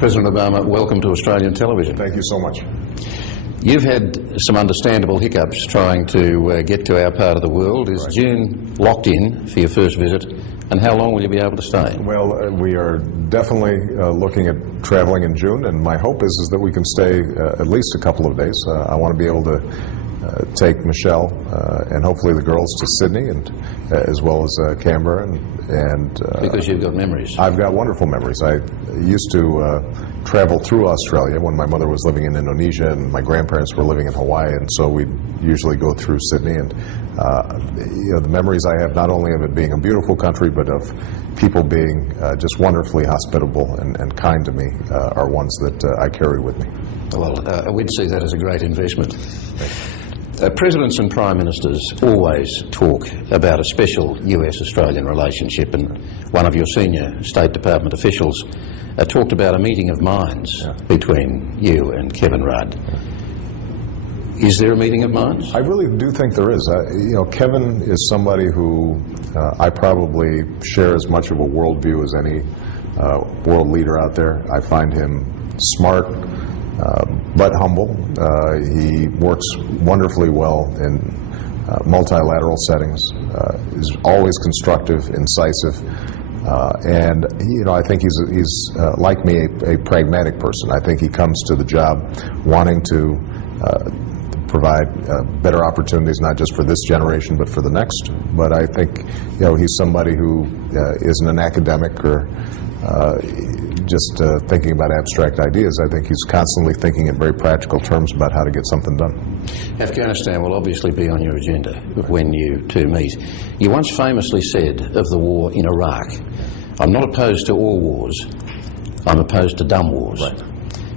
President Obama, welcome to Australian television. Thank you so much. You've had some understandable hiccups trying to get to our part of the world. Is June locked in for your first visit, and how long will you be able to stay? Well, we are definitely looking at traveling in June, and my hope is that we can stay at least a couple of days. I want to be able to take Michelle and hopefully the girls to Sydney, and as well as Canberra, and because you've got memories. I've got wonderful memories. I used to travel through Australia when my mother was living in Indonesia and my grandparents were living in Hawaii, and so we'd usually go through Sydney. And the memories I have, not only of it being a beautiful country, but of people being just wonderfully hospitable and kind to me, are ones that I carry with me. Well, we'd see that as a great investment. Presidents and Prime Ministers always talk about a special US-Australian relationship, and one of your senior State Department officials talked about a meeting of minds between you and Kevin Rudd. Is there a meeting of minds? I really do think there is. Kevin is somebody who I probably share as much of a worldview as any world leader out there. I find him smart, but humble. He works wonderfully well in multilateral settings, is always constructive, incisive, and I think he's like me, a pragmatic person. I think he comes to the job wanting to provide better opportunities, not just for this generation but for the next. But I think he's somebody who isn't an academic or just thinking about abstract ideas. I think he's constantly thinking in very practical terms about how to get something done. Afghanistan will obviously be on your agenda when you two meet. You once famously said of the war in Iraq, "I'm not opposed to all wars, I'm opposed to dumb wars." Right.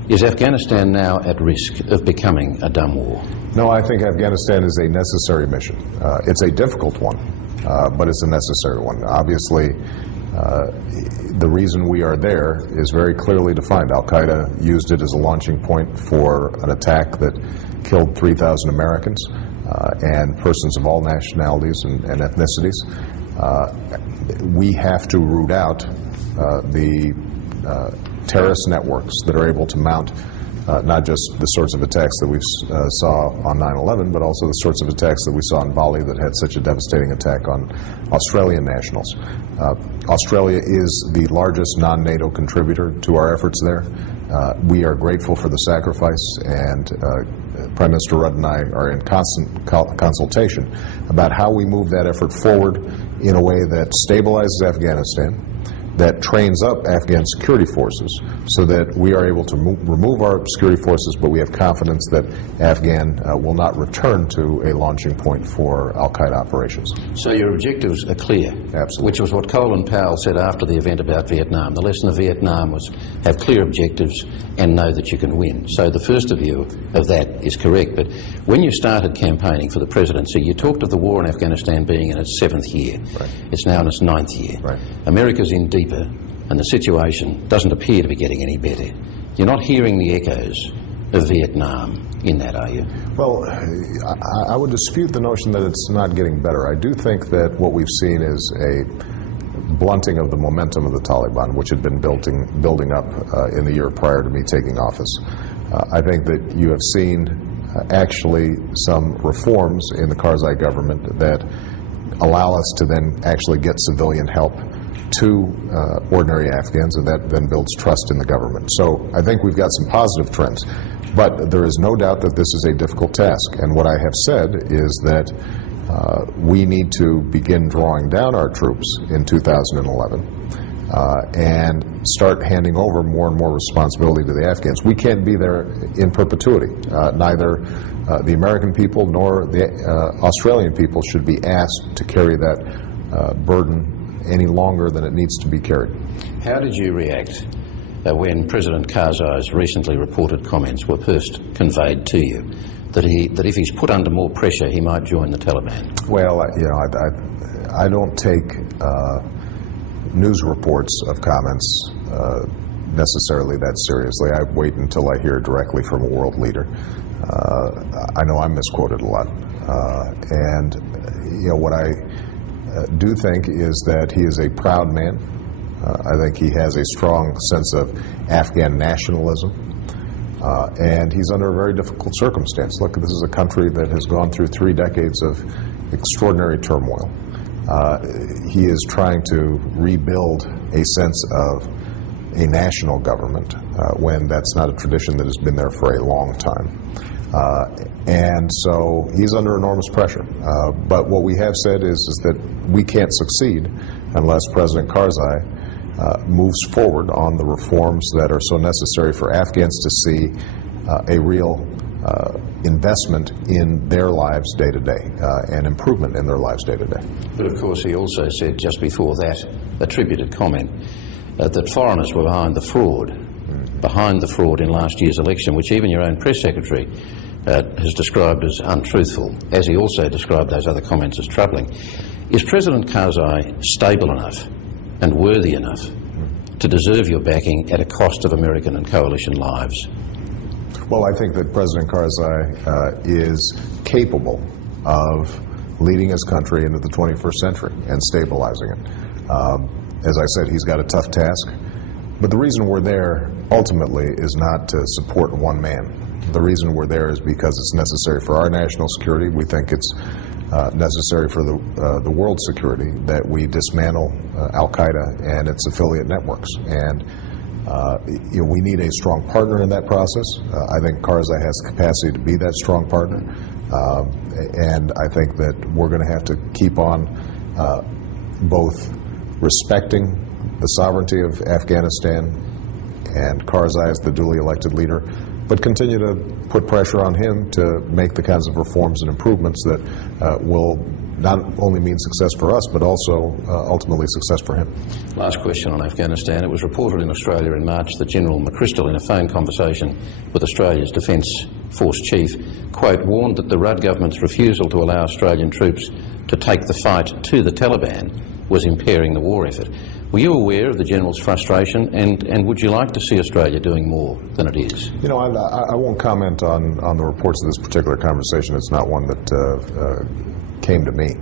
Is Afghanistan now at risk of becoming a dumb war? No, I think Afghanistan is a necessary mission. It's a difficult one, but it's a necessary one. Obviously, the reason we are there is very clearly defined. Al-Qaeda used it as a launching point for an attack that killed 3,000 Americans and persons of all nationalities and ethnicities. We have to root out the terrorist networks that are able to mount not just the sorts of attacks that we saw on 9/11, but also the sorts of attacks that we saw in Bali that had such a devastating attack on Australian nationals. Australia is the largest non-NATO contributor to our efforts there. We are grateful for the sacrifice, and Prime Minister Rudd and I are in constant consultation about how we move that effort forward in a way that stabilizes Afghanistan, that trains up Afghan security forces so that we are able to remove our security forces, but we have confidence that Afghan will not return to a launching point for Al-Qaeda operations. So your objectives are clear. Absolutely. Which was what Colin Powell said after the event about Vietnam. The lesson of Vietnam was have clear objectives and know that you can win. So the first view of that is correct. But when you started campaigning for the presidency, you talked of the war in Afghanistan being in its 7th year. Right. It's now in its 9th year. Right. America's in deeper, and the situation doesn't appear to be getting any better. You're not hearing the echoes of Vietnam in that, are you? Well, I would dispute the notion that it's not getting better. I do think that what we've seen is a blunting of the momentum of the Taliban, which had been building up in the year prior to me taking office. I think that you have seen actually some reforms in the Karzai government that allow us to then actually get civilian help to ordinary Afghans, and that then builds trust in the government. So I think we've got some positive trends, but there is no doubt that this is a difficult task. And what I have said is that we need to begin drawing down our troops in 2011 and start handing over more and more responsibility to the Afghans. We can't be there in perpetuity. Neither the American people nor the Australian people should be asked to carry that burden any longer than it needs to be carried. How did you react when President Karzai's recently reported comments were first conveyed to you, that if he's put under more pressure, he might join the Taliban? Well, I don't take news reports of comments necessarily that seriously. I wait until I hear directly from a world leader. I know I'm misquoted a lot, and what I do think is that he is a proud man. I think he has a strong sense of Afghan nationalism, and he's under a very difficult circumstance. Look, this is a country that has gone through 3 decades of extraordinary turmoil. He is trying to rebuild a sense of a national government when that's not a tradition that has been there for a long time. And so he's under enormous pressure. But what we have said is that we can't succeed unless President Karzai moves forward on the reforms that are so necessary for Afghans to see a real investment in their lives day to day, and improvement in their lives day to day. But of course he also said just before that attributed comment that foreigners were behind the fraud in last year's election, which even your own press secretary has described as untruthful, as he also described those other comments as troubling. Is President Karzai stable enough and worthy enough to deserve your backing at a cost of American and coalition lives? Well, I think that President Karzai is capable of leading his country into the 21st century and stabilizing it. As I said, he's got a tough task, but the reason we're there ultimately is not to support one man. The reason we're there is because it's necessary for our national security. We think it's necessary for the world's security that we dismantle Al-Qaeda and its affiliate networks. And we need a strong partner in that process. I think Karzai has the capacity to be that strong partner. And I think that we're going to have to keep on both respecting the sovereignty of Afghanistan and Karzai as the duly elected leader, but continue to put pressure on him to make the kinds of reforms and improvements that will not only mean success for us, but also ultimately success for him. Last question on Afghanistan. It was reported in Australia in March that General McChrystal, in a phone conversation with Australia's Defence Force Chief, quote, warned that the Rudd government's refusal to allow Australian troops to take the fight to the Taliban was impairing the war effort. Were you aware of the General's frustration, and would you like to see Australia doing more than it is? You know, I won't comment on the reports of this particular conversation. It's not one that came to me.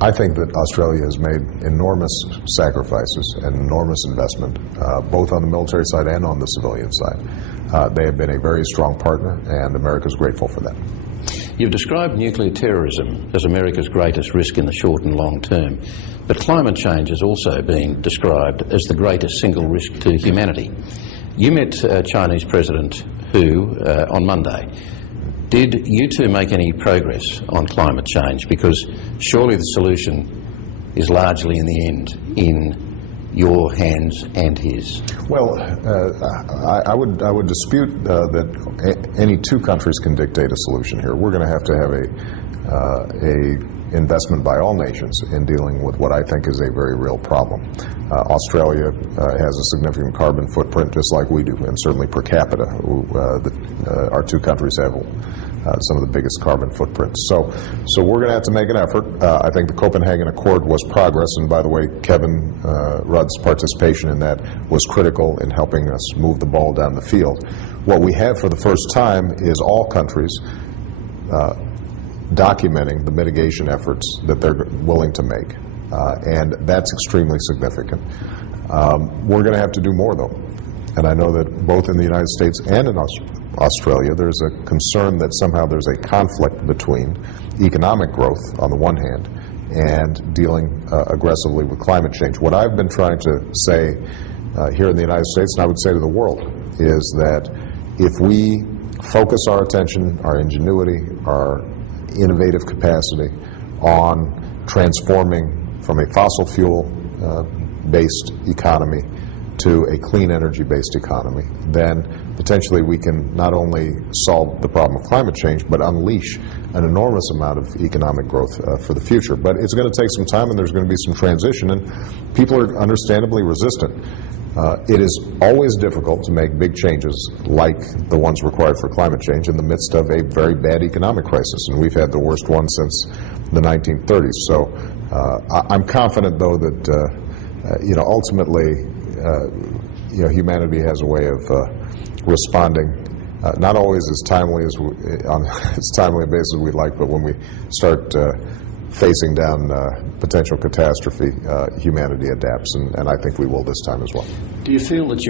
I think that Australia has made enormous sacrifices and enormous investment, both on the military side and on the civilian side. They have been a very strong partner, and America is grateful for that. You've described nuclear terrorism as America's greatest risk in the short and long term, but climate change has also been described as the greatest single risk to humanity. You met Chinese President Hu on Monday. Did you two make any progress on climate change? Because surely the solution is largely in the end in your hands and his. Well, I would dispute that any two countries can dictate a solution here. We're going to have a investment by all nations in dealing with what I think is a very real problem. Australia has a significant carbon footprint, just like we do, and certainly per capita. Our two countries have some of the biggest carbon footprints. So we're going to have to make an effort. I think the Copenhagen Accord was progress, and by the way, Kevin Rudd's participation in that was critical in helping us move the ball down the field. What we have for the first time is all countries documenting the mitigation efforts that they're willing to make, and that's extremely significant. We're going to have to do more, though, and I know that both in the United States and in Australia there's a concern that somehow there's a conflict between economic growth on the one hand and dealing aggressively with climate change. What I've been trying to say here in the United States, and I would say to the world, is that if we focus our attention, our ingenuity, our innovative capacity on transforming from a fossil fuel based economy to a clean energy based economy, then potentially we can not only solve the problem of climate change, but unleash an enormous amount of economic growth for the future. But it's going to take some time, and there's going to be some transition, and people are understandably resistant. It is always difficult to make big changes like the ones required for climate change in the midst of a very bad economic crisis, and we've had the worst one since the 1930s. So I'm confident, though, that ultimately humanity has a way of responding, not always as timely as on as timely a basis as we'd like, but when we start facing down potential catastrophe, humanity adapts, and I think we will this time as well. Do you feel that